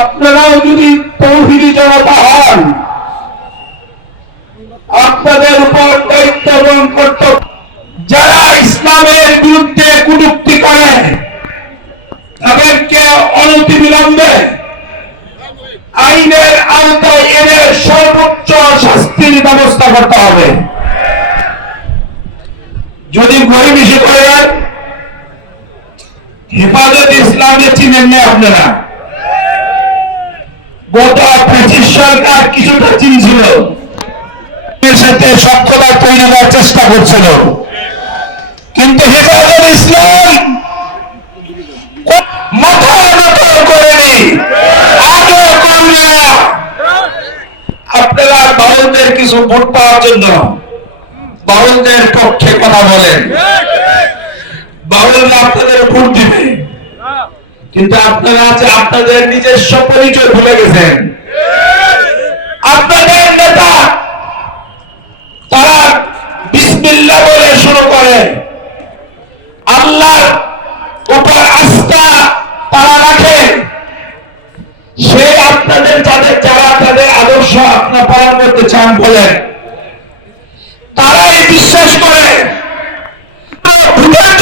আপনারাও যদি তৌহিদি জনতা হন, আপনাদের উপর দায়িত্ব এবং কর্তব্য, যারা ইসলামের বিরুদ্ধে কুটুক্তি করে, তাদেরকে অনতিবিলম্বে আইনের আওতায় এনে সর্বোচ্চ শাস্তির ব্যবস্থা করতে হবে। যদি গরিবেশি করেন হেফাজত ইসলামে চিনেন না আপনারা। গত সরকার কিছুটা চিনছিল। সাথে সক্ষতা তৈরি করার চেষ্টা করছিল। কিন্তু হেফাজত ইসলাম করেনি। আপনারা বাউলদের কিছু ভোট পাওয়ার জন্য বাউলদের পক্ষে কথা বলেন। বাউলরা আপনাদের ভোট দিবে। কিন্তু আপনারা আছে আপনাদের নিজস্ব পরিচয় ভুলে গেছেন। আপনাদের নেতা, তারা বিসমিল্লা বলে শুরু করে। আল্লাহর উপর আস্থা তারা রাখে। সে আপনাদের যাদের, যারা তাদের আদর্শ আপনার পালন করতে চান বলেন। তারাই বিশ্বাস করে। ভোটের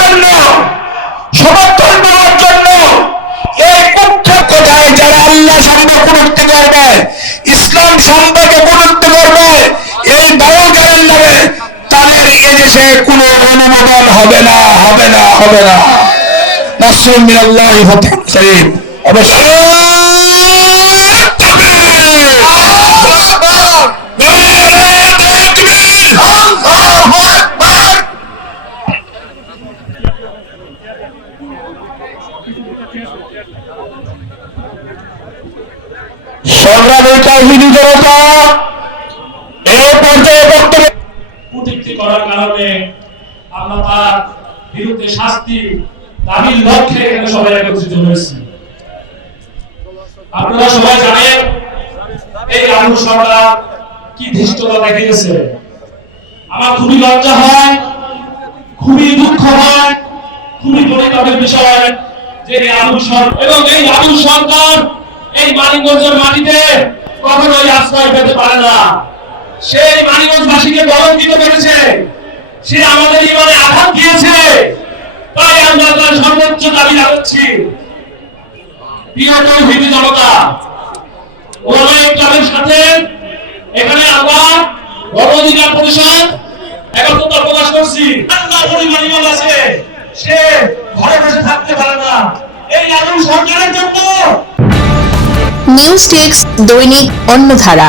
ইসলাম সম্পর্কে গুরুত্ব করবে, এই বাউলগারের নামে তাদের এদেশে কোনো অনুমোদন হবে না হবে না হবে না। অবশ্যই। কাহিনী জনতা এই পর্যায়ে বক্তব্য কুটিক্তি করার কারণে আমরা তার বিরুদ্ধে শাস্তি, দাবির লক্ষ্যে এখানে সবাই একত্রিত হয়েছি। আপনারা সবাই জানেন এই রাহুল সরকার কি ধৃষ্টতা দেখিয়েছে? আমার খুবই লজ্জা হয়, খুবই দুঃখ হয়, খুবই পরিতাপের বিষয় যে এই রাহুল সরকার এবং এই রাহুল সরকার এই মানিকগঞ্জের মাটিতে আশ্রয় পেতে পারে না। সেই মানিকগঞ্জবাসীকে গরম দিতে পেরেছে। সে আমাদের ইমানে আঘাত দিয়েছে। তাই আমরা তার সর্বোচ্চ দাবি জানাচ্ছি। এখানে প্রকাশ করছি। আছে। সে ঘরে বসে থাকতে পারে না। এই সরকারের জন্য নিউজ টেক্স দৈনিক অন্যধারা